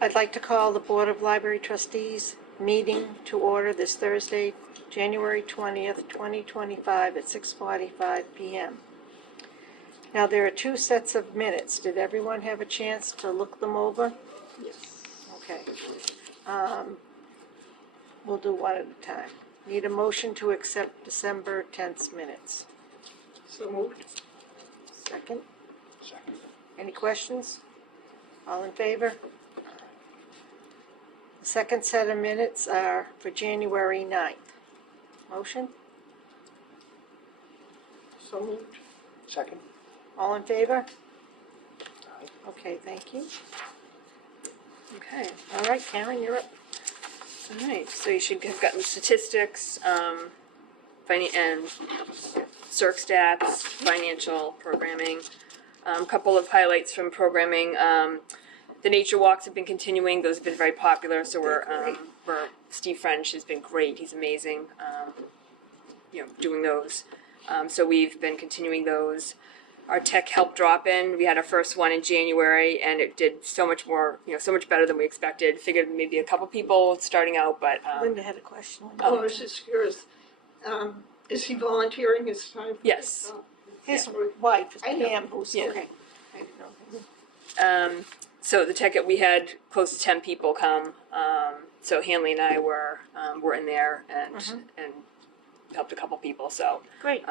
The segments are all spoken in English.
I'd like to call the Board of Library Trustees meeting to order this Thursday, January 20th, 2025 at 6:45 p.m. Now, there are two sets of minutes. Did everyone have a chance to look them over? Yes. Okay. We'll do one at a time. Need a motion to accept December 10th minutes. So moved. Second? Second. Any questions? All in favor? The second set of minutes are for January 9th. Motion? So moved. Second. All in favor? Aye. Okay, thank you. Okay, all right, Karen, you're up. All right, so you should have gotten statistics, and circ stats, financial programming. A couple of highlights from programming. The nature walks have been continuing; those have been very popular. So we're Steve French has been great. He's amazing. Doing those. So we've been continuing those. Our tech help drop-in, we had our first one in January, and it did so much more, so much better than we expected. Figured maybe a couple people starting out, but Linda had a question. I was just curious, is he volunteering his time? For Yes. His wife is I know. Pam, who's Yeah. okay. I didn't know. so the tech, we had close to 10 people come. So Hanley and I were in there and helped a couple people. So Great.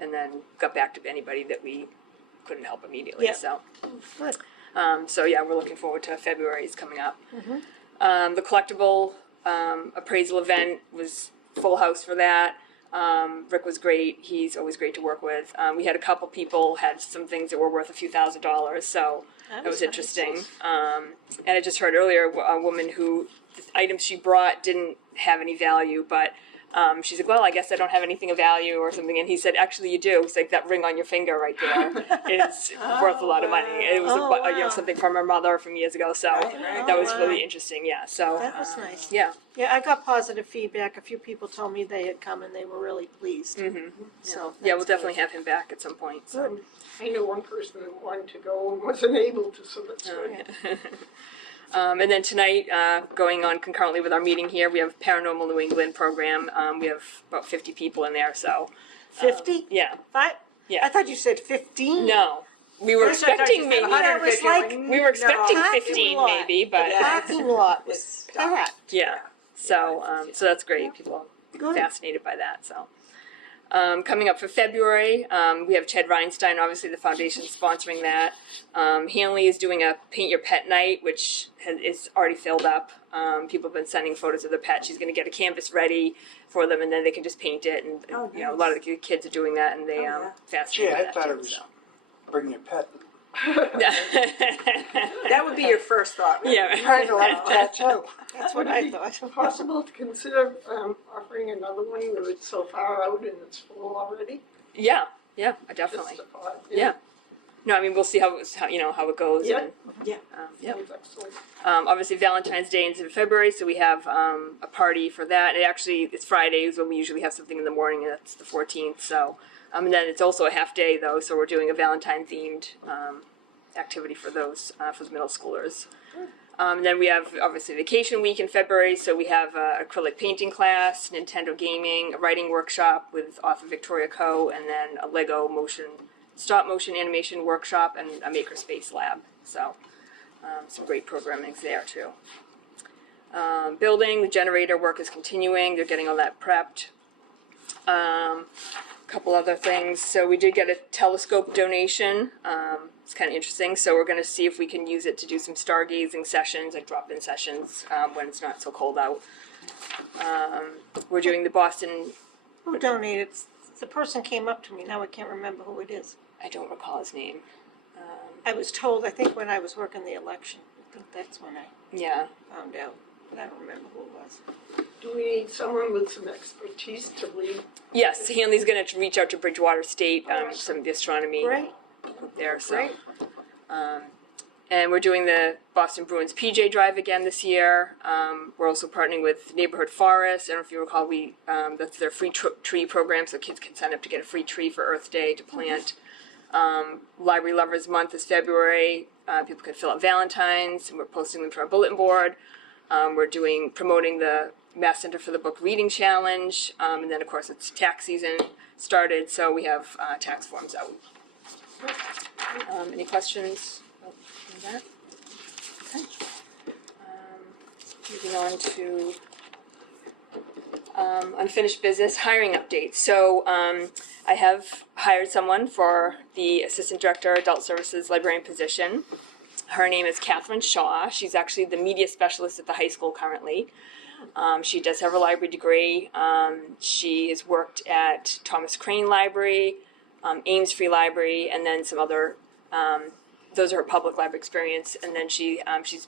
and then got back to anybody that we couldn't help immediately. Yeah. So. Good. So yeah, we're looking forward to February's coming up. The collectible appraisal event was full house for that. Rick was great. He's always great to work with. We had a couple people had some things that were worth a few $1,000s, so that was nice. interesting. And I just heard earlier a woman who the items she brought didn't have any value, but she's like, well, I guess I don't have anything of value or something. And he said, actually, you do. It's like that ring on your finger right there is worth a lot of money. It was wow. something from her mother from years ago. So that was really interesting. Yeah. So That was nice. Yeah. Yeah, I got positive feedback. A few people told me they had come and they were really pleased. So Yeah, we'll that's definitely good. have him back at some point. So. Good. I know one person that wanted to go and wasn't able to, so that's good. And then tonight, going on concurrently with our meeting here, we have Paranormal New England program. We have about 50 people in there. So 50? yeah, Five? Yeah. I thought you said 15. no, we were First I thought expecting you maybe said 150. we were expecting No. 15 Parking maybe, but The parking lot was packed. yeah. So so that's great. People are Good. fascinated by that. So. Coming up for February, we have Ted Reinstein, obviously the foundation sponsoring that. Hanley is doing a Paint Your Pet Night, which is already filled up. People have been sending photos of their pet. She's going to get a canvas ready for them, and then they can just paint it. And a lot of the kids are doing that, and they fascinated Gee, I with thought that it too, was so. bring your pet. That would be your first thought, right? Yeah. Kind of like that too. That's what I thought. Is it possible to consider offering another one where it's so far out and it's full already? Yeah, definitely. Just a thought. Yeah. No, I mean we'll see how it goes. Yeah. And, Yeah. yeah. Sounds excellent. Obviously Valentine's Day is in February, so we have a party for that. It's Fridays when we usually have something in the morning, and that's the 14th. So, and then it's also a half day though, so we're doing a Valentine themed activity for those for the middle schoolers. And then we have obviously vacation week in February, so we have acrylic painting class, Nintendo gaming, a writing workshop with author Victoria Coe, and then a Lego stop motion animation workshop and a makerspace lab. So some great programming there too. Building, the generator work is continuing. They're getting all that prepped. Couple other things. So we did get a telescope donation. It's kind of interesting. So we're going to see if we can use it to do some stargazing sessions, like drop-in sessions, when it's not so cold out. We're doing the Boston. Who donated? The person came up to me. Now I can't remember who it is. I don't recall his name. I was told, I think when I was working the election. I think that's when I Yeah. found out. But I don't remember who it was. Do we need someone with some expertise to read? Yes, Hanley's going to reach out to Bridgewater State, some of the astronomy Great. group there. So. Great. And we're doing the Boston Bruins PJ Drive again this year. We're also partnering with Neighborhood Forest. I don't know if you recall, that's their free tree program, so kids can sign up to get a free tree for Earth Day to plant. Library Lovers Month is February. People can fill out Valentines, and we're posting them to our bulletin board. We're promoting the Mass Center for the Book Reading Challenge, and then of course it's tax season started, so we have tax forms out. Any questions on that? Okay. Moving on to unfinished business hiring updates. So I have hired someone for the Assistant Director Adult Services Librarian position. Her name is Catherine Shaw. She's actually the media specialist at the high school currently. She does have her library degree. She has worked at Thomas Crane Library, Ames Free Library, and then some other, those are her public library experience. And then she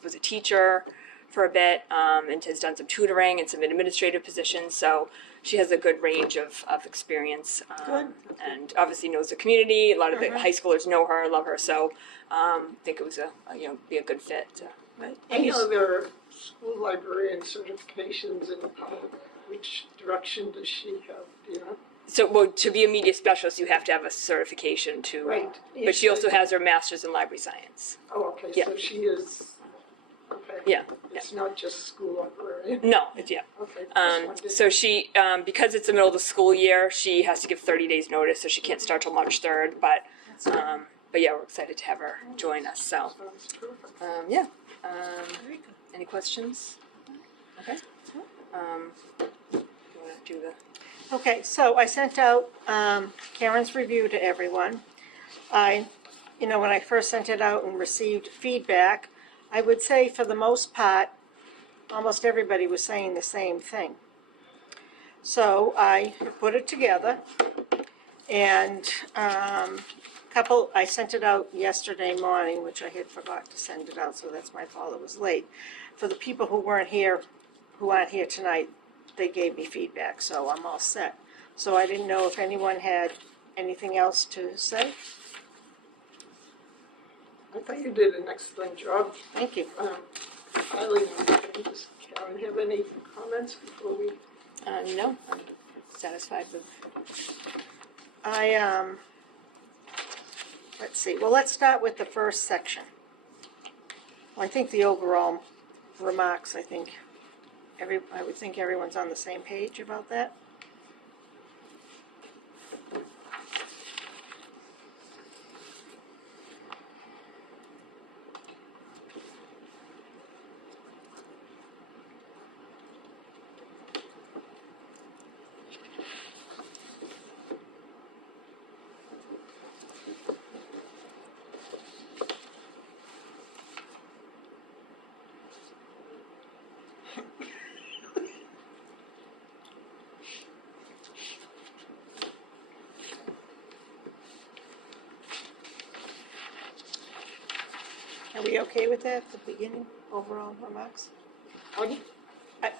was a teacher for a bit and has done some tutoring and some administrative positions. So she has a good range of experience. Good. And obviously knows the community. A lot of the high schoolers know her, love her. So I think it was be a good fit. Right. Any other school librarian certifications and which direction does she have, do you know? So, well, to be a media specialist, you have to have a certification to. Right. But she also has her master's in library science. Oh, okay, Yeah. so she is, okay. Yeah. It's not just school librarian. No, it's yeah. Okay. just wondered. So she, because it's the middle of the school year, she has to give 30 days notice, so she can't start till March 3rd. But yeah, we're excited to have her join us. So, Sounds perfect. yeah. Any questions? Okay. You want to do the? Okay, so I sent out Karen's review to everyone. When I first sent it out and received feedback, I would say for the most part, almost everybody was saying the same thing. So I put it together, and I sent it out yesterday morning, which I had forgot to send it out, so that's my fault, it was late. For the people who aren't here tonight, they gave me feedback, so I'm all set. So I didn't know if anyone had anything else to say. I thought you did an excellent job. Thank you. Eileen, does Karen have any comments before we? No, I'm satisfied with. Let's see, well, let's start with the first section. Well, I think the overall remarks, I would think everyone's on the same page about that. Are we okay with that, the beginning, overall remarks? Pardon?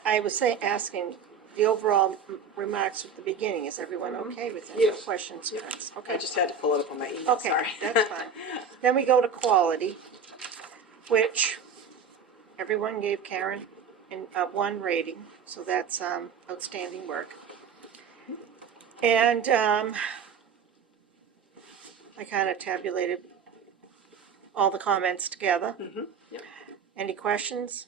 I was asking the overall remarks at the beginning, is everyone okay with that? Yes. Questions, comments? Okay. I just had to pull it up on my email, Okay, sorry. that's fine. Then we go to quality, which everyone gave Karen one rating, so that's outstanding work. And I kind of tabulated all the comments together. Yep. Any questions,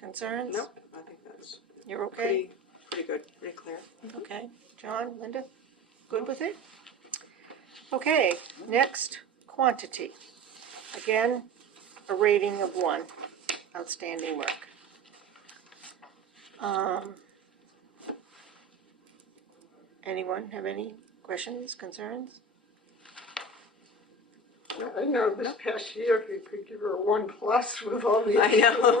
concerns? Nope, I think that's You're okay? pretty good, pretty clear. Okay. John, Linda, good with it? Okay, next, quantity. Again, a rating of 1, outstanding work. Anyone have any questions, concerns? I know this past year you could give her a 1+ with all the. I know.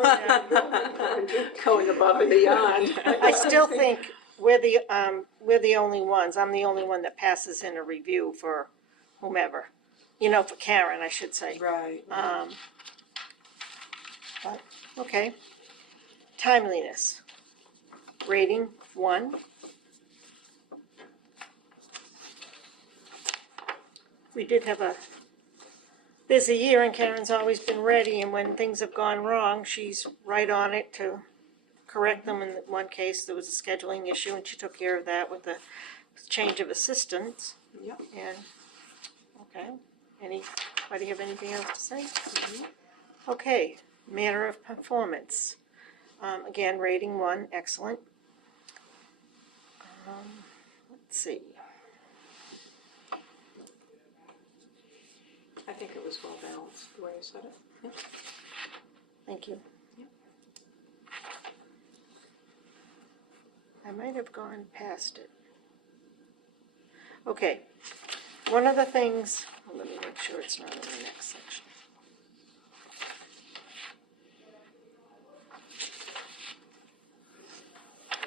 Going above and beyond. I still think we're the only ones, I'm the only one that passes in a review for whomever. For Karen, I should say. Right. But, okay. Timeliness. Rating 1. We did have a busy year, and Karen's always been ready, and when things have gone wrong, she's right on it to correct them. In one case, there was a scheduling issue, and she took care of that with the change of assistants. Yep. And, Okay, anybody have anything else to say? Okay, manner of performance. Again, rating 1, excellent. Let's see. I think it was well balanced, the way you said it. Thank you. I might have gone past it. Okay, one of the things, let me make sure it's not in the next section.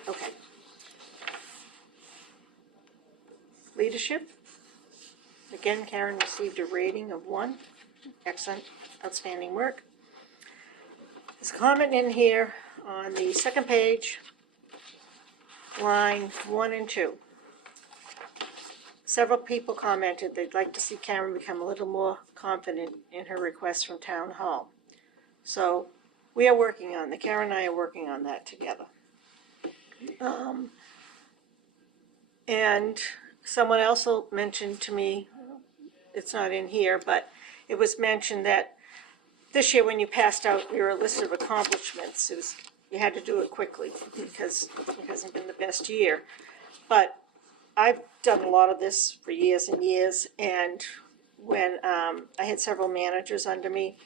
Okay. Leadership. Again, Karen received a rating of 1. Excellent, outstanding work. There's a comment in here on the second page, line 1 and 2. Several people commented they'd like to see Karen become a little more confident in her requests from Town Hall. So we are working on that. Karen and I are working on that together. And someone else mentioned to me, it's not in here, but it was mentioned that this year when you passed out your list of accomplishments, you had to do it quickly because it hasn't been the best year. But I've done a lot of this for years and years, and when I had several managers under me,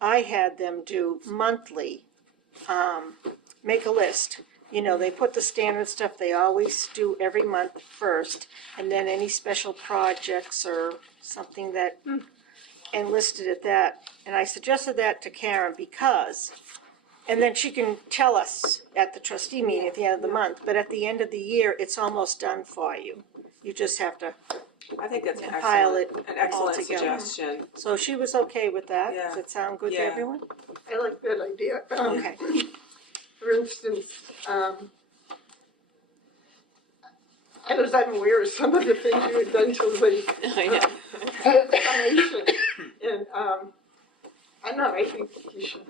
I had them do monthly, make a list. You know, they put the standard stuff they always do every month first, and then any special projects or something that, and listed at that. And I suggested that to Karen because, and then she can tell us at the trustee meeting at the end of the month, but at the end of the year, it's almost done for you. You just have to, I think that's an Compile excellent all together. suggestion. so she was okay with that. Yeah. Does it sound good to Yeah. everyone? I like that idea. Okay. For instance, I was unaware of some of the things you had done till the summation. And I don't know, I think you should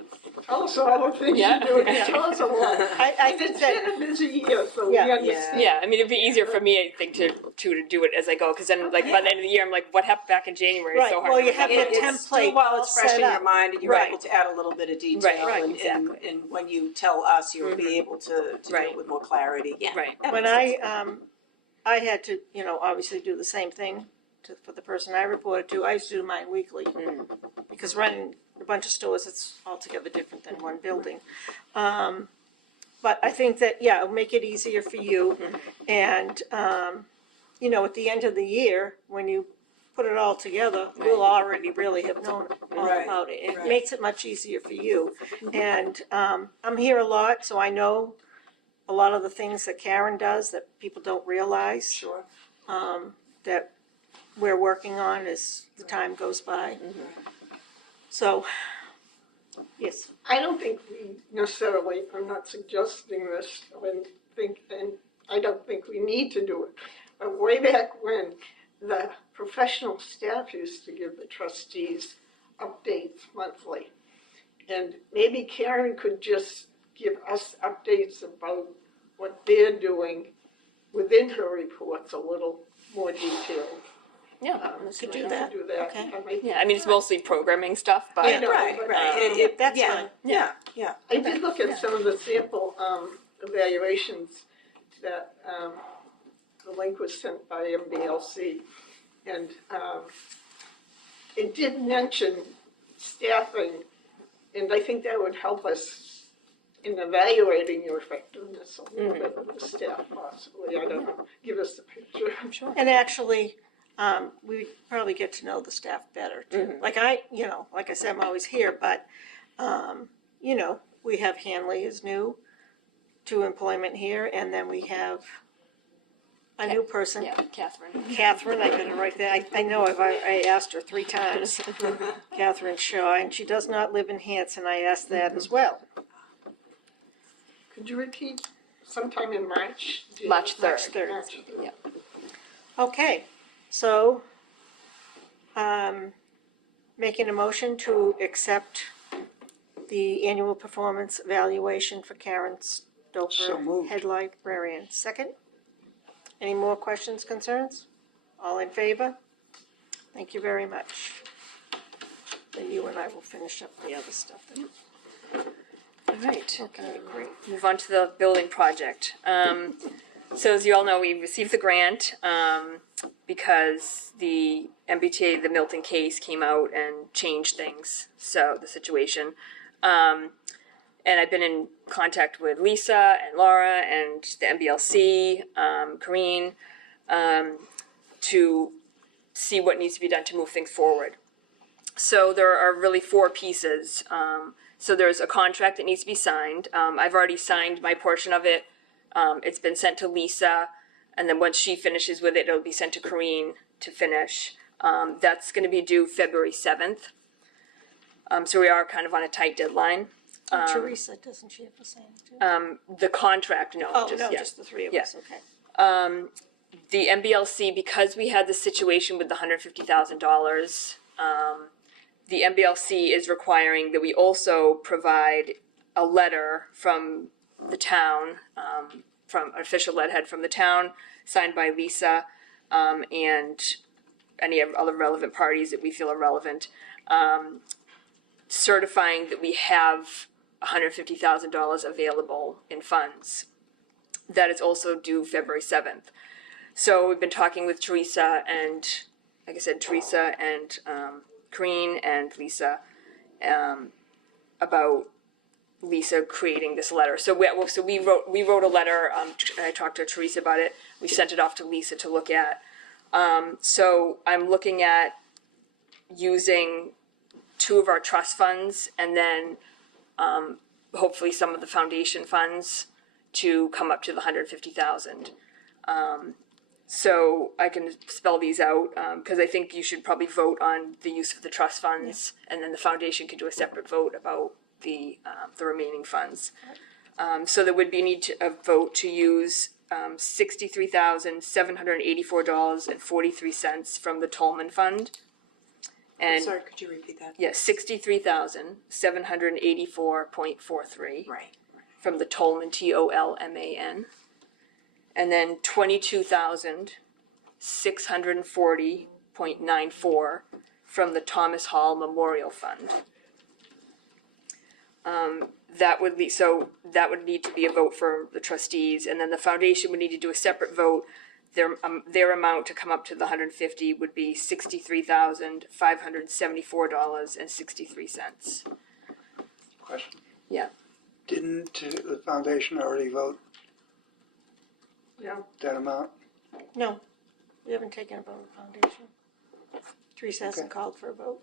tell us all the things Yeah. you do. Tell us a lot. I And think it's that, been a busy year, so we Yeah. understand. Yeah, I mean, it'd be easier for me, I think, to do it as I go, because then, like, by the end of the year, I'm like, what happened back in January? It's Right, so hard well, to you have remember. your It's template still while all it's fresh set in your up. mind and you're Right. able to add a little bit of detail. Right, and, exactly. and when you tell us, you'll be able to do Right. it with more clarity. Yeah. Right. that when makes sense. I had to, obviously do the same thing for the person I reported to. I used to do mine weekly because running a bunch of stores, it's altogether different than one building. But I think that, yeah, it'll make it easier for you. And, at the end of the year, when you put it all together, you'll already really have known all Right, about it. It right. makes it much easier for you. And I'm here a lot, so I know a lot of the things that Karen does that people don't realize Sure. that we're working on as the time goes by. So, yes. I don't think we necessarily, I'm not suggesting this, and I don't think we need to do it. But way back when, the professional staff used to give the trustees updates monthly. And maybe Karen could just give us updates about what they're doing within her reports a little more detailed. Yeah, Could do that. Okay. yeah, I mean, it's mostly programming stuff, but I know, Right, but- right. That's yeah, fine. Yeah, yeah. I did look at some of the sample evaluations that the link was sent by MBLC, and it did mention staffing, and I think that would help us in evaluating your effectiveness a little bit of the staff possibly. I don't know, give us the picture. sure. And actually, we probably get to know the staff better too. Like like I said, I'm always here, but, we have Hanley is new to employment here, and then we have a new person. Yeah, Catherine. Catherine, I got it right there. I know I asked her 3 times. Catherine Shaw, and she does not live in Hanson. I asked that as well. Could you repeat sometime in March? March 3rd. March 3rd. March. Yeah. Okay, so, making a motion to accept the annual performance evaluation for Karen So Stouffer, moved. head librarian. Second? Any more questions, concerns? All in favor? Thank you very much. Then you and I will finish up the other stuff. Then. All right. Okay, great. Move on to the building project. So as you all know, we received the grant because the MBTA, the Milton case, came out and changed things. So the situation. And I've been in contact with Lisa and Laura and the MBLC, Corrine, to see what needs to be done to move things forward. So there are really four pieces. So there's a contract that needs to be signed. I've already signed my portion of it. It's been sent to Lisa, and then once she finishes with it, it'll be sent to Corrine to finish. That's going to be due February 7th. So we are kind of on a tight deadline. Teresa, doesn't she have to sign it too? The contract, no. Oh, just, no, yeah. just the three of Yeah. us, okay. The MBLC, because we had the situation with the $150,000, the MBLC is requiring that we also provide a letter from the town, from an official letterhead from the town, signed by Lisa, and any other relevant parties that we feel are relevant, certifying that we have $150,000 available in funds. That is also due February 7th. So we've been talking with Teresa and, like I said, Teresa and Corrine and Lisa about Lisa creating this letter. So we wrote a letter. And I talked to Teresa about it. We sent it off to Lisa to look at. So I'm looking at using two of our trust funds and then hopefully some of the foundation funds to come up to the $150,000. So I can spell these out because I think you should probably vote on the use of the trust funds, and then the foundation can do a separate vote about the remaining funds. So there would be a vote to use $63,784.43 from the Tolman Fund. And Sorry, could you repeat that? yes, $63,784.43 Right. from the Tolman, Tolman, and then $22,640.94 from the Thomas Hall Memorial Fund. That would need to be a vote for the trustees, and then the foundation would need to do a separate vote. Their amount to come up to the 150 would be $63,574.63. Question. Yeah. Didn't the foundation already vote Yeah. that amount? No, we haven't taken a vote on the foundation. Teresa hasn't called for a vote.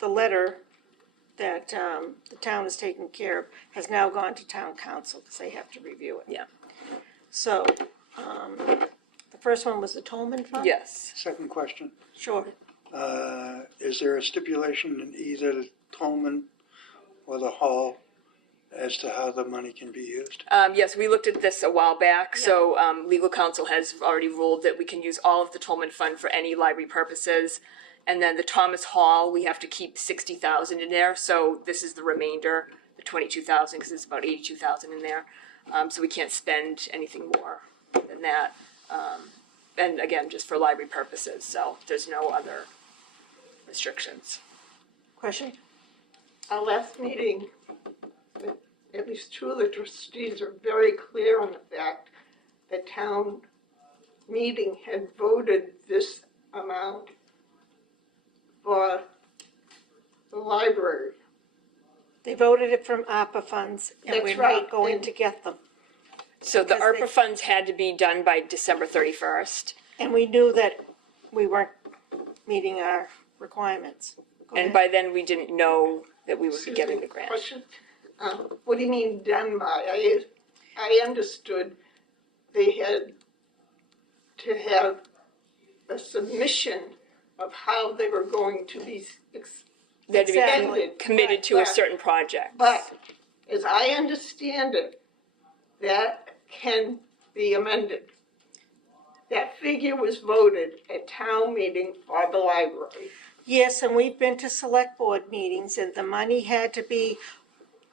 The letter that the town has taken care of has now gone to town council because they have to review it. Yeah. So, the first one was the Tolman Fund? Yes. Second question. Sure. Is there a stipulation in either the Tolman or the Hall as to how the money can be used? Yes, we looked at this a while back. So legal counsel has already ruled that we can use all of the Tolman Fund for any library purposes. And then the Thomas Hall, we have to keep $60,000 in there. So this is the remainder, the $22,000, because it's about $82,000 in there. So we can't spend anything more than that. And again, just for library purposes. So there's no other restrictions. Question? Our last meeting, at least two of the trustees are very clear on the fact that town meeting had voted this amount for the library. They voted it from ARPA funds, and That's we're right, not going and- to get them. So the Because ARPA funds had to be done by December 31st. And we knew that we weren't meeting our requirements. Go And ahead. by then, we didn't know that we would be Excuse getting me, the grant. Question? What do you mean done by? I understood they had to have a submission of how they were going to be They had to be Exactly. committed to a Right. certain project. But as I understand it, that can be amended. That figure was voted at town meeting for the library. Yes, and we've been to select board meetings, and the money had to be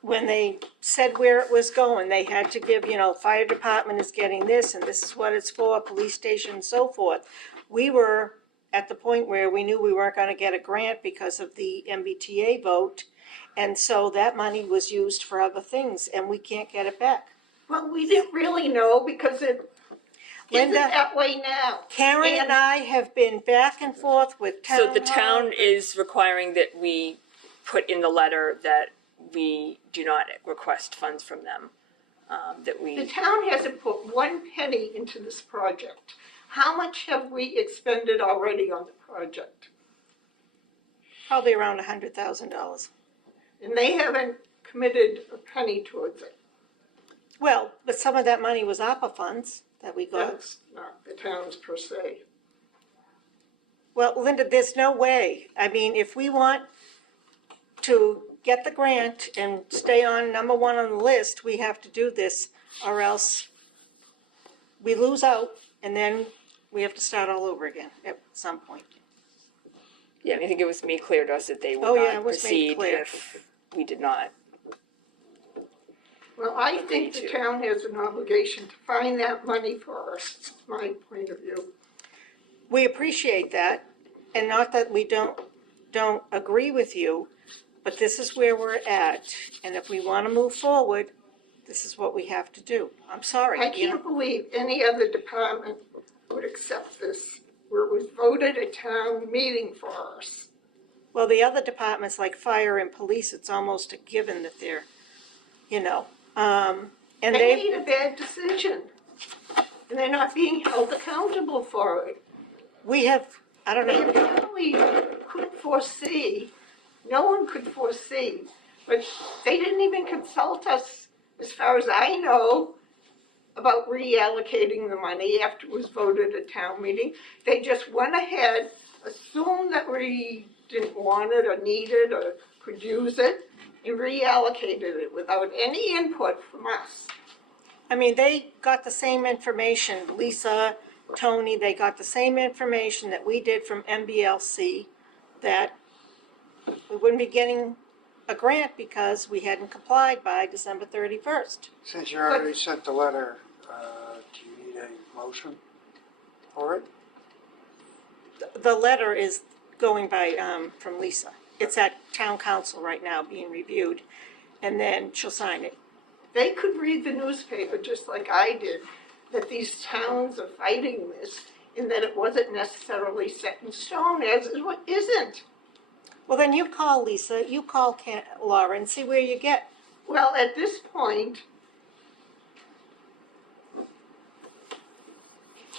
when they said where it was going, they had to give, fire department is getting this, and this is what it's for, police station, and so forth. We were at the point where we knew we weren't gonna get a grant because of the MBTA vote, and so that money was used for other things, and we can't get it back. Well, we didn't really know because it isn't Linda, that way now. Karen and I have been back and forth with town So the hall. town is requiring that we put in the letter that we do not request funds from them, that The we, town hasn't put 1 penny into this project. How much have we expended already on the project? Probably around $100,000. And they haven't committed a penny towards it. Well, but some of that money was ARPA funds that we got. That's not the town's per se. Well, Linda, there's no way. I mean, if we want to get the grant and stay on number one on the list, we have to do this, or else we lose out, and then we have to start all over again at some point. yeah, I think it was made clear to us that they Oh, would yeah, not it was made proceed clear. if we did not. Well, I think the town has an obligation to find that money for us, That's my point of view. We appreciate that, and not that we don't agree with you, but this is where we're at, and if we want to move forward, this is what we have to do. I'm sorry. I can't believe any other department would accept this, where it was voted at town meeting for us. Well, the other departments like fire and police, it's almost a given that they're, and They they, made a bad decision, and they're not being held accountable for it. we have, I don't They know, apparently couldn't foresee, no one could foresee, but they didn't even consult us, as far as I know, about reallocating the money after it was voted at town meeting. They just went ahead, assumed that we didn't want it or need it or could use it, and reallocated it without any input from us. I mean, they got the same information, Lisa, Tony, they got the same information that we did from MBLC, that we wouldn't be getting a grant because we hadn't complied by December 31st. Since you already sent the letter, do you need a motion for it? The letter is going by, from Lisa. It's at town council right now being reviewed, and then she'll sign it. They could read the newspaper just like I did, that these towns are fighting this, and that it wasn't necessarily set in stone, as it isn't. Well, then you call Lisa, you call Laura, and see where you get. Well, at this point,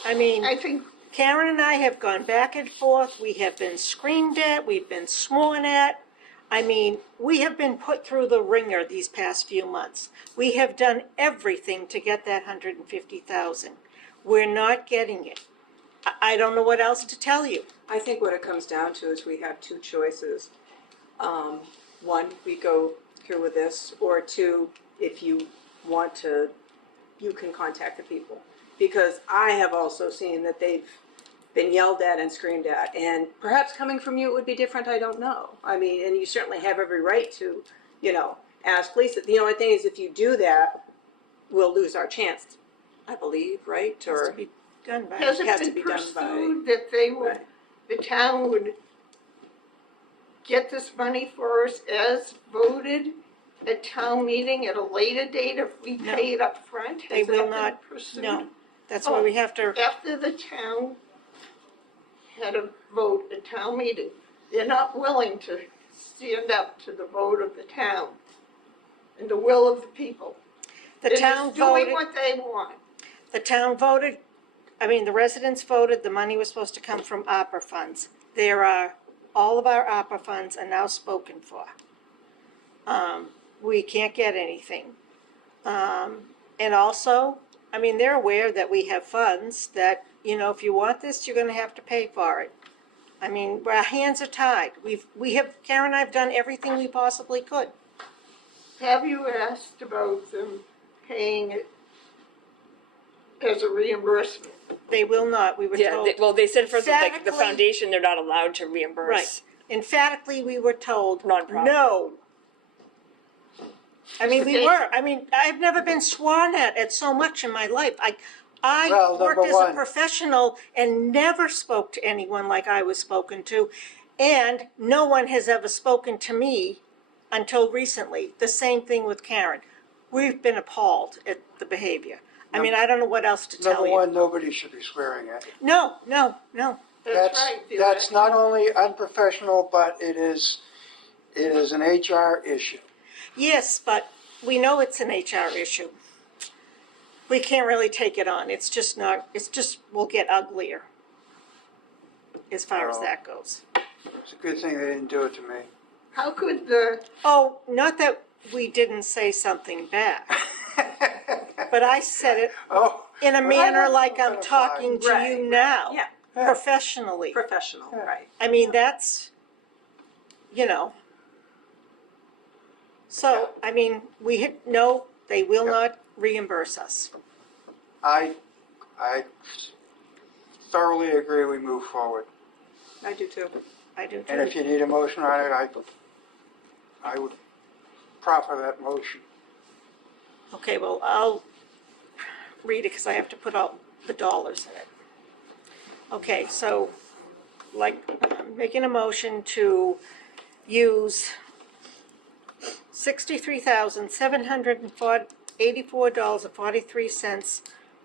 I mean, I think Karen and I have gone back and forth, we have been screamed at, we've been sworn at. I mean, we have been put through the ringer these past few months. We have done everything to get that 150,000. We're not getting it. I don't know what else to tell you. I think what it comes down to is we have two choices. One, we go through with this, or two, if you want to, you can contact the people. Because I have also seen that they've been yelled at and screamed at, and perhaps coming from you it would be different, I don't know. I mean, and you certainly have every right to, ask Lisa. The only thing is if you do that, we'll lose our chance, I believe, right? It has to be done by. has It has it to been be done by- pursued that they would, Right. the town would get this money for us as voted at town meeting at a later date if we No. pay it up front? They Has will that been not, pursued? no. That's why we have to, After the town had a vote at town meeting, they're not willing to stand up to the vote of the town and the will of the people. the They're town just doing voted, what they want. the residents voted, the money was supposed to come from opera funds. All of our opera funds are now spoken for. We can't get anything. And also, they're aware that we have funds that, if you want this, you're gonna have to pay for it. Our hands are tied. Karen and I have done everything we possibly could. Have you asked about them paying it as a reimbursement? They will not, we were Yeah, told. they said for the Emphatically- foundation, they're not allowed to reimburse. Right. Emphatically, we were told, Nonprofit. no. I mean, we State- were. I mean, I've never been sworn at so much in my life. I Well, worked number as a one- professional and never spoke to anyone like I was spoken to. And no one has ever spoken to me until recently. The same thing with Karen. We've been appalled at the behavior. I mean, I don't know what else to tell Number you. one, nobody should be swearing at you. No, no, no. That's right. the That's election- not only unprofessional, but it is an HR issue. Yes, but we know it's an HR issue. We can't really take it on. It's just will get uglier as far as Oh. that goes. It's a good thing they didn't do it to me. How could the, Oh, not that we didn't say something back, but I said it Oh. in a but I manner don't like feel I'm bad. talking to Right, you right. now, Yeah, professionally. professional, Yeah. right. I mean, that's, you know. So, I mean, no, they will Yep. not reimburse us. I thoroughly agree we move forward. I do too. I do And if too. you need a motion on it, I would proffer that motion. Okay, well, I'll read it because I have to put all the dollars in it. Okay, so, like, I'm making a motion to use $63,784.43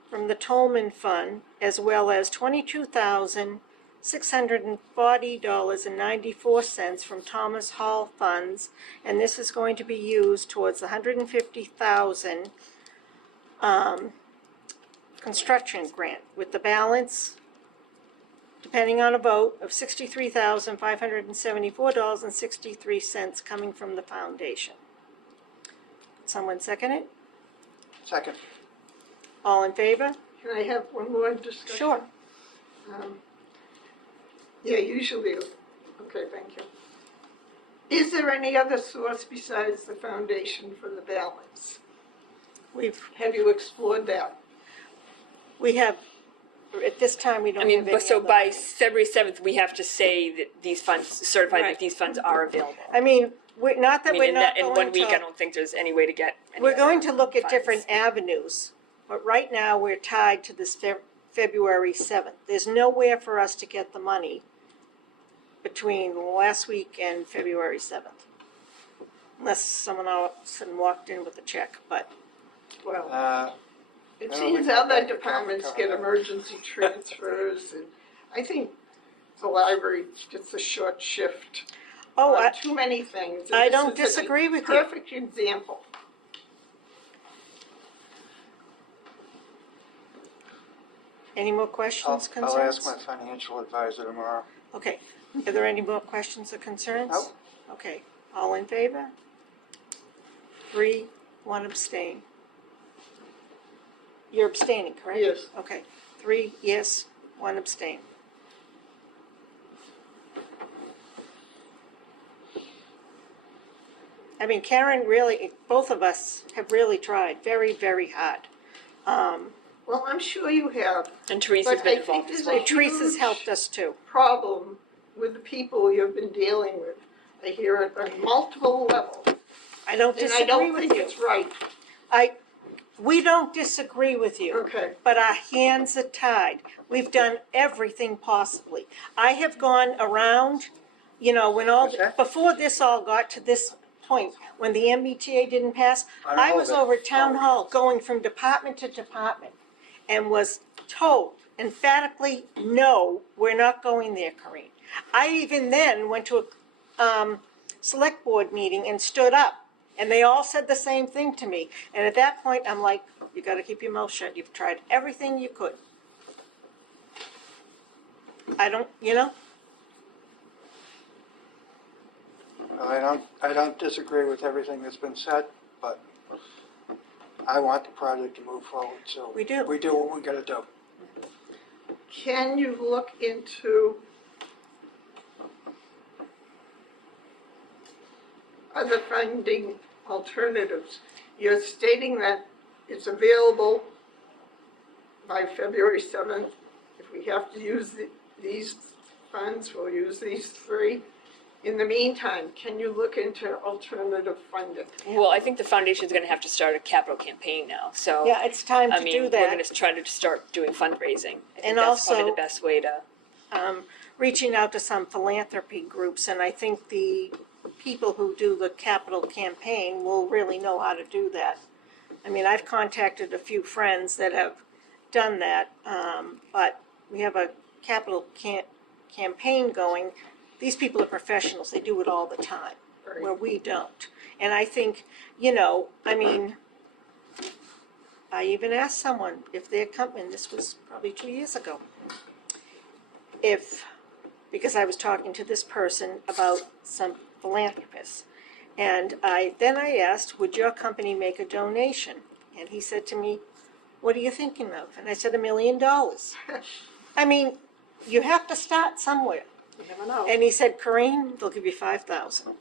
from the Tolman Fund, as well as $22,640.94 from Thomas Hall Funds, and this is going to be used towards the $150,000 construction grant, with the balance, depending on a vote, of $63,574.63 coming from the foundation. Someone second it? Second. All in favor? can I have one more discussion? Sure. Yeah, usually, okay, thank you. Is there any other source besides the foundation for the balance? Have you explored that? We have, at this time, we don't I have mean, any so other- by February 7th, we have to say that these funds, certify that Right. these funds are available. I mean, not I that mean, we're in not that, in going one week, I to, don't think there's any way to get any we're going other to look at funds. different avenues. But right now, we're tied to this February 7th. There's nowhere for us to get the money between last week and February 7th. Unless someone all of a sudden walked in with a check, but Well, I it don't seems think my other bank account departments would get cover that. emergency transfers, and I think the library gets a short shift oh, on too many things. and I this don't is a disagree with you. Perfect example. Any more questions, concerns? I'll ask my financial advisor tomorrow. Okay, are there any more questions or concerns? Nope. Okay, all in favor? 3, 1 abstain. You're abstaining, correct? Yes. Okay, 3 yes, 1 abstain. I mean, Karen really, both of us have really tried very, very hard. Well, I'm sure you have And Teresa's But been I involved think as there's well. a Teresa's huge helped us too. problem with the people you've been dealing with. I hear it on multiple levels, I don't and I disagree don't with think you. it's right. We don't disagree with you. Okay. But our hands are tied. We've done everything possibly. I have gone around, you know, What's that? before this all got to this point, when the MBTA didn't pass, On I all was of it. over at Town Oh. Hall, going from department to department, and was told emphatically, no, we're not going there, Corinne. I even then went to a select board meeting and stood up, and they all said the same thing to me. And at that point, I'm like, you gotta keep your mouth shut. You've tried everything you could. I don't, you know, Well, I don't disagree with everything that's been said, but I want the project to move forward, so. We do. We do what we gotta do. Can you look into other funding alternatives? You're stating that it's available by February 7th. If we have to use these funds, we'll use these 3. in the meantime, can you look into alternative funding? Well, I think the foundation's gonna have to start a capital campaign now, so. Yeah, it's time I to mean, do we're that. gonna try to start doing fundraising. I think And that's probably also- the best way to. Reaching out to some philanthropy groups, and I think the people who do the capital campaign will really know how to do that. I mean, I've contacted a few friends that have done that, but we have a capital campaign going. These people are professionals, they do it all the time, where we don't. And I think, I mean, I even asked someone if their company, this was probably 2 years ago, because I was talking to this person about some philanthropists. And then I asked, would your company make a donation? And he said to me, what are you thinking of? And I said, $1 million. I mean, you have to start somewhere. You never know. And he said, Corinne, they'll give you 5,000.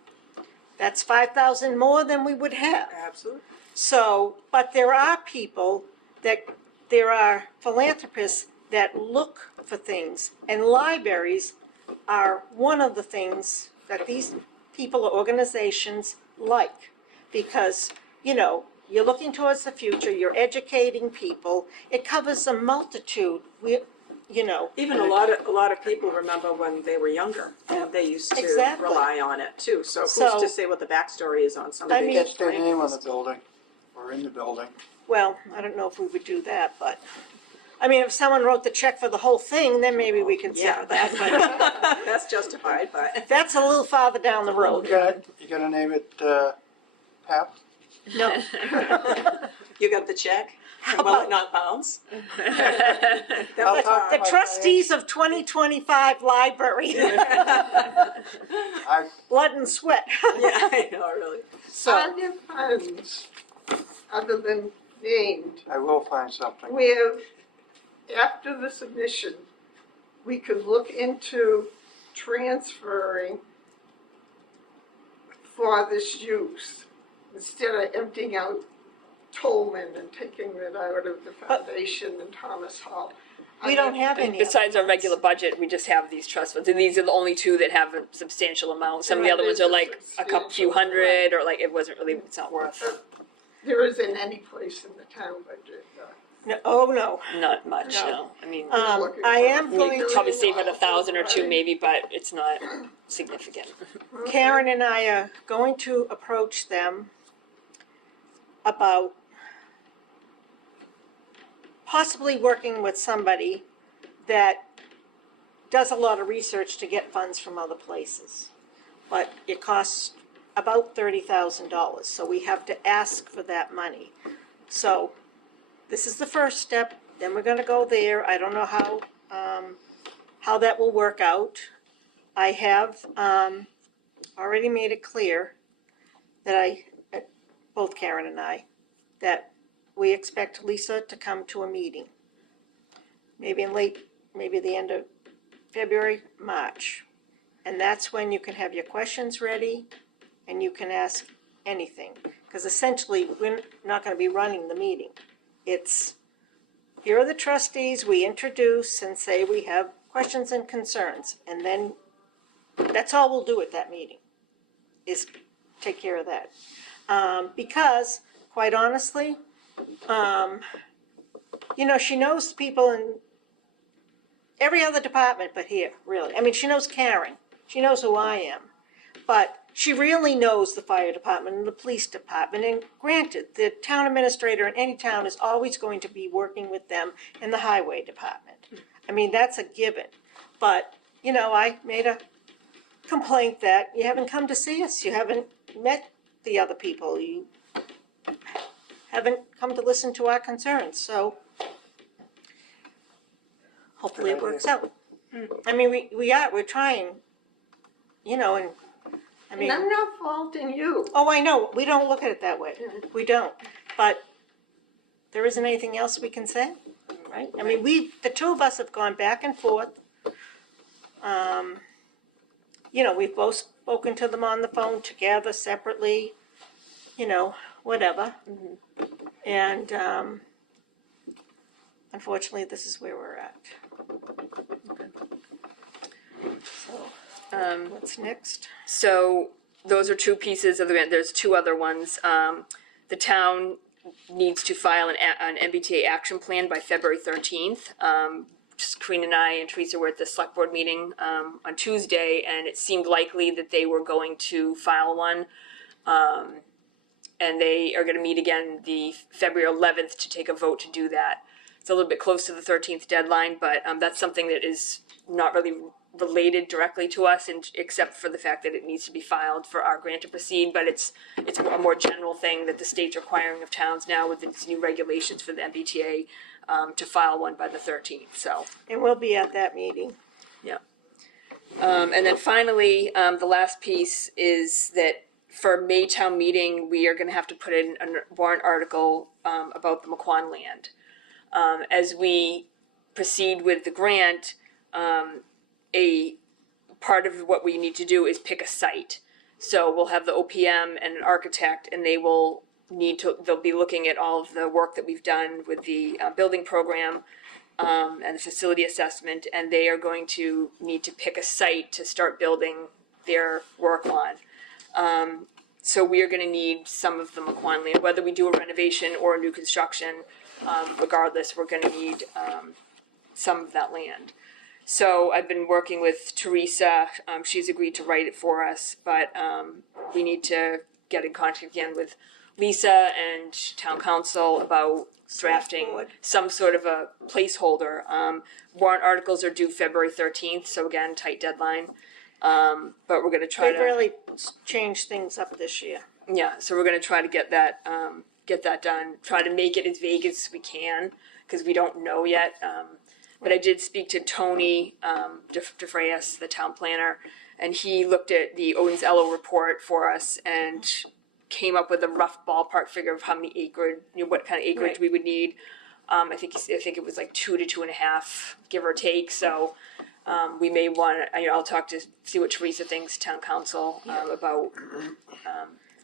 That's 5,000 more than we would have. Absolutely. So, but there are there are philanthropists that look for things, and libraries are one of the things that these people or organizations like, because, you're looking towards the future, you're educating people, it covers a multitude, Even a lot of people remember when they were younger, and they used to Exactly. rely on it too. So who's So- to say what the backstory is on some of I these? mean- That's their name on the building, or in the building. Well, I don't know if we would do that, but, I mean, if someone wrote the check for the whole thing, then maybe we could Yeah, settle that, but that's justified, but that's a little farther down the road. You gonna name it, PAP? No. you got the check. How Will about- it not bounce? I'll was talk The to my trustees of 2025 library, I, blood and sweat. Yeah, I know, really. So, Are there funds, other than named, I will find something. where after the submission, we could look into transferring for this use, instead of emptying out Tolman and taking it out of the foundation and Thomas Hall. we don't have any. Besides our regular budget, we just have these trust funds, and these are the only two that have a substantial amount. Some of the Right, other ones are there's a like a couple few substantial, hundred, or like it's not worth. There isn't any place in the town budget. No, oh, no. Not much, No. no. I mean, I am we going could to, probably save about 1,000 or two maybe, but it's not significant. Karen and I are going to approach them about possibly working with somebody that does a lot of research to get funds from other places. But it costs about $30,000, so we have to ask for that money. So this is the first step, then we're gonna go there. I don't know how that will work out. I have already made it clear that both Karen and I, that we expect Lisa to come to a meeting. Maybe the end of February, March. And that's when you can have your questions ready and you can ask anything. Because essentially, we're not gonna be running the meeting. It's, here are the trustees, we introduce and say we have questions and concerns. And then, that's all we'll do at that meeting, is take care of that. Because, quite honestly, she knows people in every other department but here, really. I mean, she knows Karen, she knows who I am, but she really knows the fire department and the police department. And granted, the town administrator in any town is always going to be working with them in the highway department. I mean, that's a given. But, I made a complaint that you haven't come to see us, you haven't met the other people, you haven't come to listen to our concerns, so hopefully it works out. I mean, we're trying, and I mean. And I'm not faulting you. Oh, I know, we don't look at it that way, we don't, but there isn't anything else we can say, right? I mean, the two of us have gone back and forth. We've both spoken to them on the phone, together, separately, whatever. And unfortunately, this is where we're at. So, What's next? So those are two pieces of the grant. There's two other ones. The town needs to file an MBTA action plan by February 13th. Just Karina and I and Teresa were at the select board meeting on Tuesday, and it seemed likely that they were going to file one. And they are going to meet again the February 11th to take a vote to do that. It's a little bit close to the 13th deadline, but that's something that is not really related directly to us, except for the fact that it needs to be filed for our grant to proceed. But it's a more general thing that the state's requiring of towns now with its new regulations for the MBTA to file one by the 13th. So. And we'll be at that meeting. Yeah. And then finally, the last piece is that for May town meeting, we are going to have to put in a warrant article about the McQuon land. As we proceed with the grant, a part of what we need to do is pick a site. So we'll have the OPM and an architect, and they'll be looking at all of the work that we've done with the building program and the facility assessment, and they are going to need to pick a site to start building their work on. So we are going to need some of the McQuon land, whether we do a renovation or a new construction. Regardless, we're going to need some of that land. So I've been working with Teresa. She's agreed to write it for us, but we need to get in contact again with Lisa and town council about drafting some sort of a placeholder. Warrant articles are due February 13th, so again, tight deadline. But we're going to try They've really changed things up this year. Yeah, so we're going to try to get that done. Try to make it as vague as we can because we don't know yet. But I did speak to Tony DeFrayas, the town planner, and he looked at the Odens-Ello report for us and came up with a rough ballpark figure of how many acreage, what kind of acreage we would need. I think it was like 2 to 2.5, give or take. So we may want to. I'll talk to see what Teresa thinks, town council, about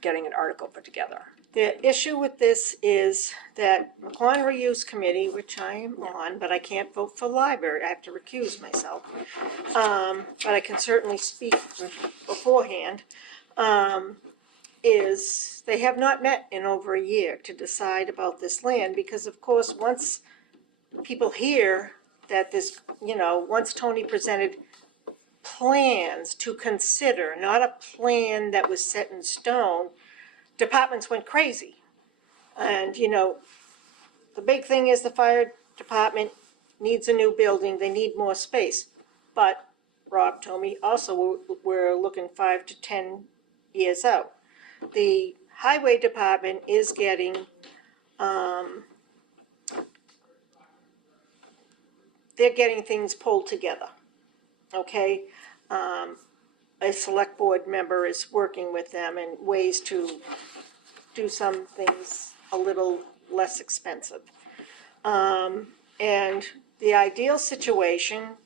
getting an article put together. The issue with this is that McQuon Reuse Committee, which I am on, but I can't vote for library, I have to recuse myself. But I can certainly speak beforehand, is they have not met in over a year to decide about this land, because of course, once people hear that this, once Tony presented plans to consider, not a plan that was set in stone, departments went crazy. And, the big thing is the fire department needs a new building, they need more space. But Rob told me also we're looking 5 to 10 years out. The highway department is getting, they're getting things pulled together, okay? A select board member is working with them in ways to do some things a little less expensive. And the ideal situation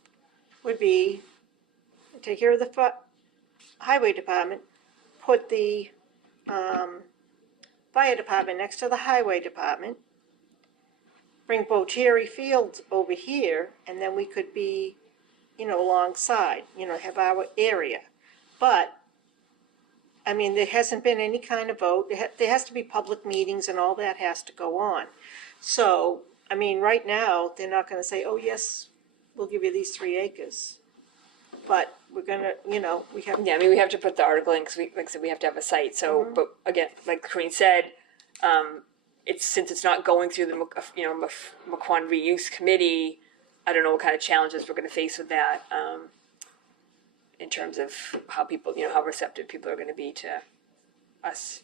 would be take care of the highway department, put the fire department next to the highway department, bring Botieri Fields over here, and then we could be, alongside, have our area. But, there hasn't been any kind of vote. There has to be public meetings and all that has to go on. So, right now, they're not going to say, oh, yes, we'll give you these 3 acres. But we're going to, we have. Yeah, we have to put the article in because, like I said, we have to have a site. So, but again, like Corinne said, since it's not going through the, McQuon Reuse Committee, I don't know what kind of challenges we're going to face with that. In terms of how people, how receptive people are going to be to us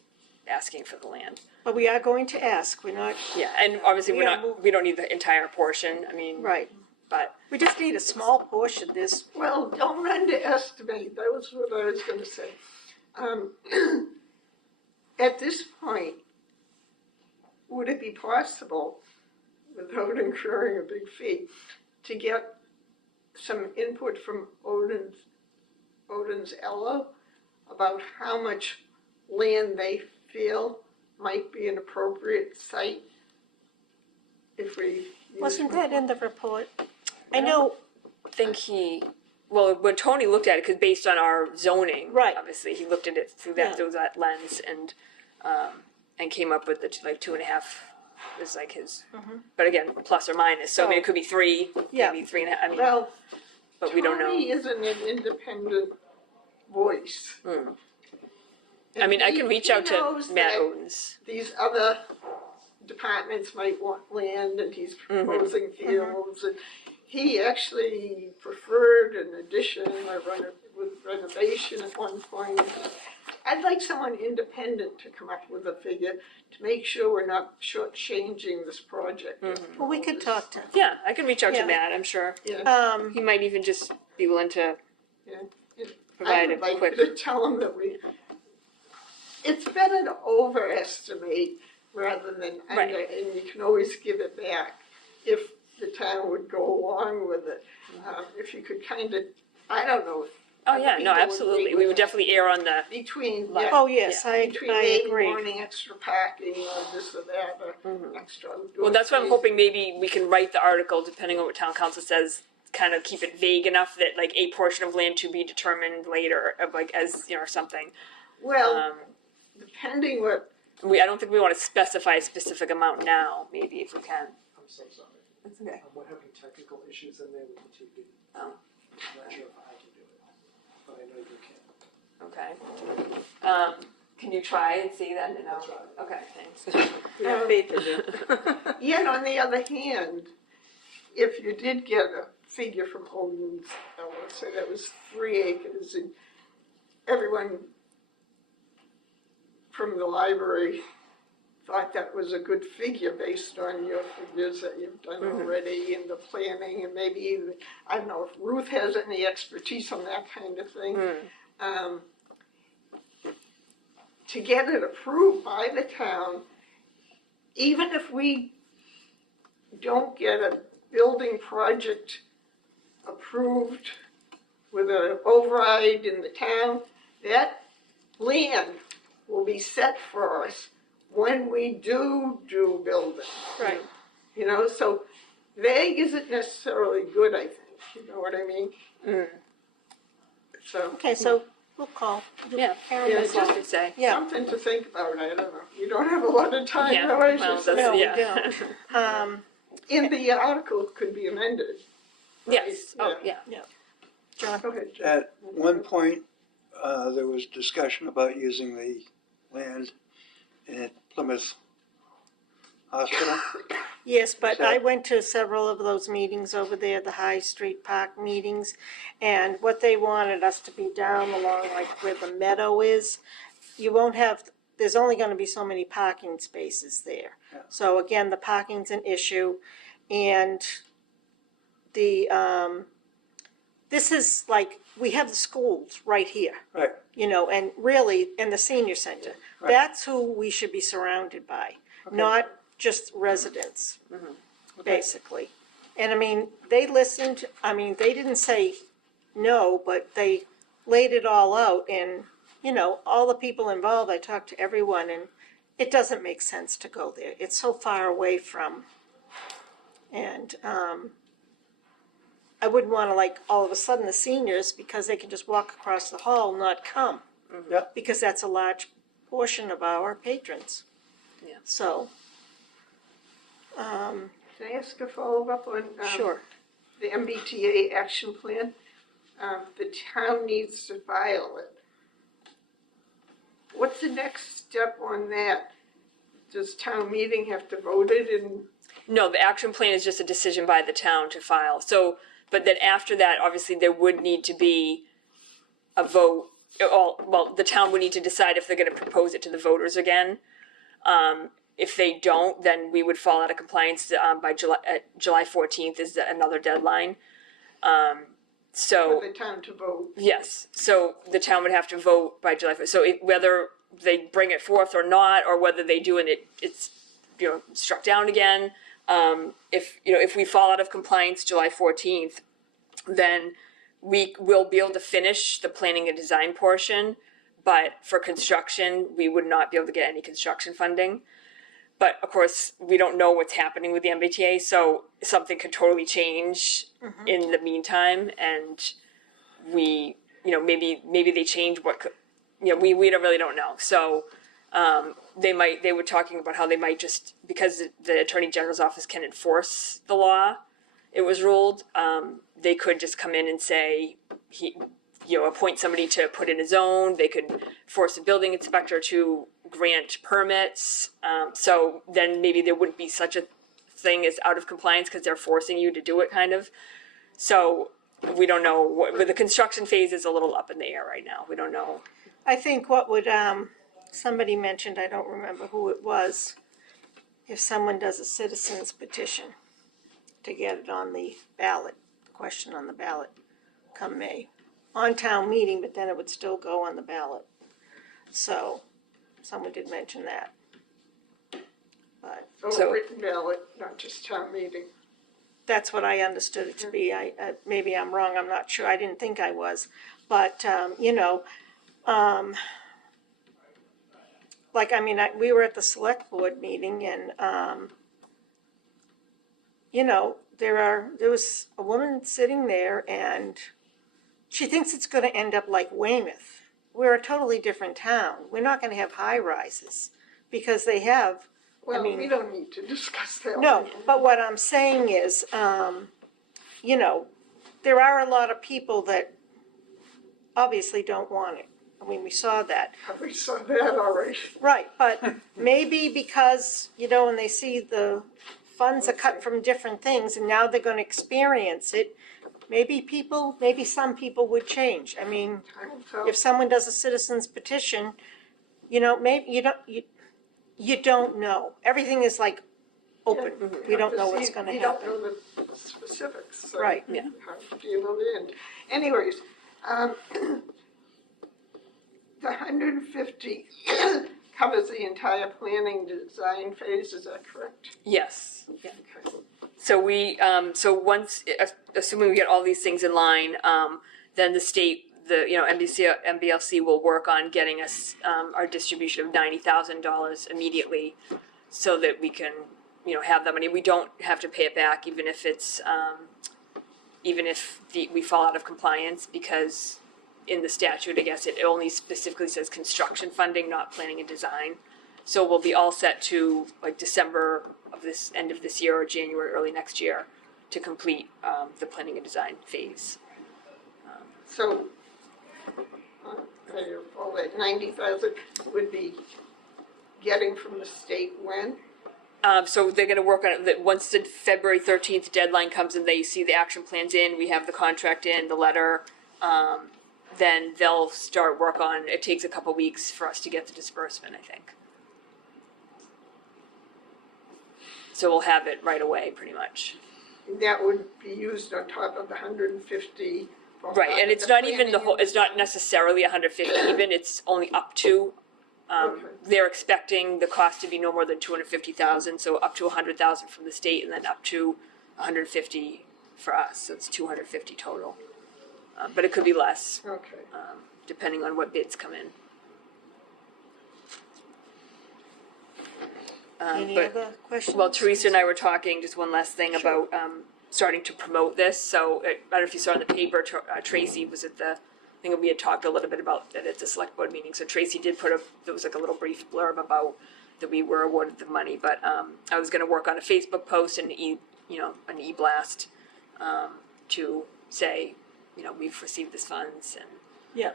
asking for the land. But we are going to ask. We're not. Yeah, and obviously we don't need the entire portion. Right. But we just need a small portion. This. Well, don't underestimate. That was what I was going to say. At this point, would it be possible, without incurring a big fee, to get some input from Odens-Ello about how much land they feel might be an appropriate site if we Wasn't that in the report? I know. I think he well, when Tony looked at it, because based on our zoning, Right. obviously, he looked at it through Yeah. that lens and came up with the 2.5 is like his, but again, plus or minus, so I mean, it could be 3, Yeah. maybe 3.5, I mean, Well, but we don't know. Tony isn't an independent voice. I mean, I can reach out to knows Matt that Odens. these other departments might want land and he's proposing fields and he actually preferred an addition or with renovation at one point. I'd like someone independent to come up with a figure to make sure we're not shortchanging this project. Well, we could talk to, Yeah, I can reach out Yeah. to Matt, I'm sure. Yeah. He might even just be willing to Yeah. provide I a would like quick. you to tell them that it's better to overestimate rather than under, Right. and you can always give it back if the town would go along with it. If you could kind of, I don't know. Oh, yeah, other no, people absolutely, agree we with would that. definitely err on the, Between, Like- yeah, oh, yes, I between agree. wanting extra parking or this or that, or extra. well, that's why I'm space. hoping maybe we can write the article, depending on what town council says, kind of keep it vague enough that like a portion of land to be determined later, of like as, or something. Well, depending what, I don't think we want to specify a specific amount now, maybe if we can. I'm so sorry. That's okay. We're having technical issues in there with the TV. Oh. I'm not sure if I can do it, but I know you can. Okay. Can you try and see then? No? That's right. Okay, thanks. We have faith in you. yet on the other hand, if you did get a figure from Odin's, let's say that was 3 acres, and everyone from the library thought that was a good figure based on your figures that you've done already and the planning, and maybe even, I don't know if Ruth has any expertise on that kind of thing. To get it approved by the town, even if we don't get a building project approved with an override in the town, that land will be set for us when we do building. Right. You know, so vague isn't necessarily good, I think, you know what I mean? So, Okay, so we'll call. Yeah. Karen Yeah, will That's what call. I could say. Yeah, something to think about, I don't know. You don't have a lot of time, Yeah, no, I well, should that's, say. No, we yeah. don't. In the article could be amended. Yes, oh, Yeah. yeah. John, Go ahead, Jim. At one point, there was discussion about using the land at Plymouth Hospital. yes, but So- I went to several of those meetings over there, the High Street Park meetings, and what they wanted us to be down along like where the meadow is, you won't have, there's only gonna be so many parking spaces there. Yeah. So again, the parking's an issue, and the, this is like, we have the schools right here. Right. You know, and really, in the senior center. Right. That's who we should be surrounded by, not just residents, basically. And I mean, they listened, I mean, they didn't say no, but they laid it all out and, you know, all the people involved, I talked to everyone and it doesn't make sense to go there. It's so far away from, and, I wouldn't wanna like, all of a sudden the seniors, because they can just walk across the hall, not come. Yeah. Because that's a large portion of our patrons. Yeah. So, Can I ask a follow-up on? sure. The MBTA action plan? The town needs to file it. What's the next step on that? Does town meeting have to vote it and? No, the action plan is just a decision by the town to file. So, but then after that, obviously, there would need to be a vote. Well, the town would need to decide if they're going to propose it to the voters again. If they don't, then we would fall out of compliance by July 14th is another deadline. So For the town to vote. yes, so the town would have to vote by July 1st. So whether they bring it forth or not, or whether they do and it's struck down again. If we fall out of compliance July 14th, then we will be able to finish the planning and design portion, but for construction, we would not be able to get any construction funding. But of course, we don't know what's happening with the MBTA, so something could totally change in the meantime, and we, maybe they change we don't know. So, they were talking about how they might just, because the Attorney General's office can enforce the law, it was ruled, they could just come in and say, appoint somebody to put in a zone. They could force a building inspector to grant permits. So then maybe there wouldn't be such a thing as out of compliance because they're forcing you to do it, kind of. So we don't know. But the construction phase is a little up in the air right now. We don't know. I think what would, somebody mentioned, I don't remember who it was, if someone does a citizen's petition to get it on the ballot, the question on the ballot come May, on town meeting, but then it would still go on the ballot. So, someone did mention that. But So written ballot, not just town meeting. that's what I understood it to be. Maybe I'm wrong, I'm not sure, I didn't think I was. But, we were at the select board meeting and, there was a woman sitting there and she thinks it's gonna end up like Weymouth. We're a totally different town. We're not gonna have high rises because they have, Well, we don't need to discuss that. no, but what I'm saying is, there are a lot of people that obviously don't want it. I mean, we saw that. We saw that already. Right, but maybe because, when they see the funds are cut from different things and now they're gonna experience it, maybe some people would change. I mean, Time will tell. if someone does a citizen's petition, maybe you don't know. Everything is like open. We don't know what's gonna happen. We don't know the specifics. So Right. Yeah. How do you know the end? Anyways, the 150 covers the entire planning design phase, is that correct? Yes. Okay. So once, assuming we get all these things in line, then the state, MBLC will work on getting us our distribution of $90,000 immediately, so that we can, have that money. We don't have to pay it back, even if it's, we fall out of compliance, because in the statute, I guess it only specifically says construction funding, not planning and design. So we'll be all set to like December of this end of this year or January, early next year, to complete the planning and design phase. So, all that 90,000 would be getting from the state when? So they're going to work on it. Once the February 13th deadline comes and they see the action plans in, we have the contract in, the letter, then they'll start work on. It takes a couple weeks for us to get the disbursement, I think. So we'll have it right away, pretty much. That would be used on top of the 150. Right, and it's not even the whole. It's not necessarily 150 even. It's only up to. Okay. They're expecting the cost to be no more than 250,000, so up to 100,000 from the state, and then up to 150 for us. So it's 250 total, but it could be less, Okay. depending on what bids come in. Any But- other questions? Well, Teresa and I were talking, just one last thing about starting to promote this. So I don't know if you saw in the paper, Tracy was at the, I think we had talked a little bit about that at the select board meeting. So Tracy did there was like a little brief blurb about that we were awarded the money. But I was going to work on a Facebook post and an e-blast to say, we've received this funds, and Yeah,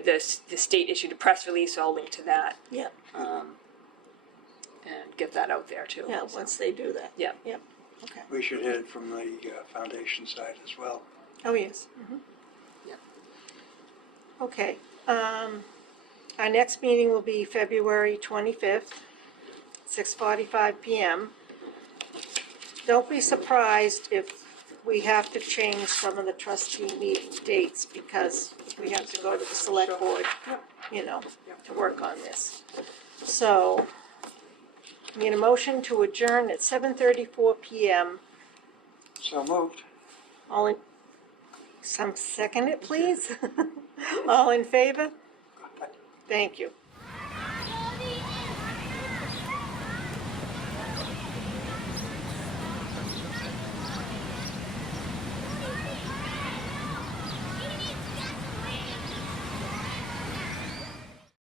the state issued a press release, so I'll link to that. yeah, And get that out there too. yeah, So, once they do that. Yeah. Yep, okay. We should hit it from the foundation side as well. Oh, yes. Yeah. Okay, our next meeting will be February 25th, 6:45 PM. Don't be surprised if we have to change some of the trustee meeting dates because we have to go to the select board, to work on this. So, need a motion to adjourn at 7:34 PM. So moved. All in, some second it, please? All in favor? Thank you.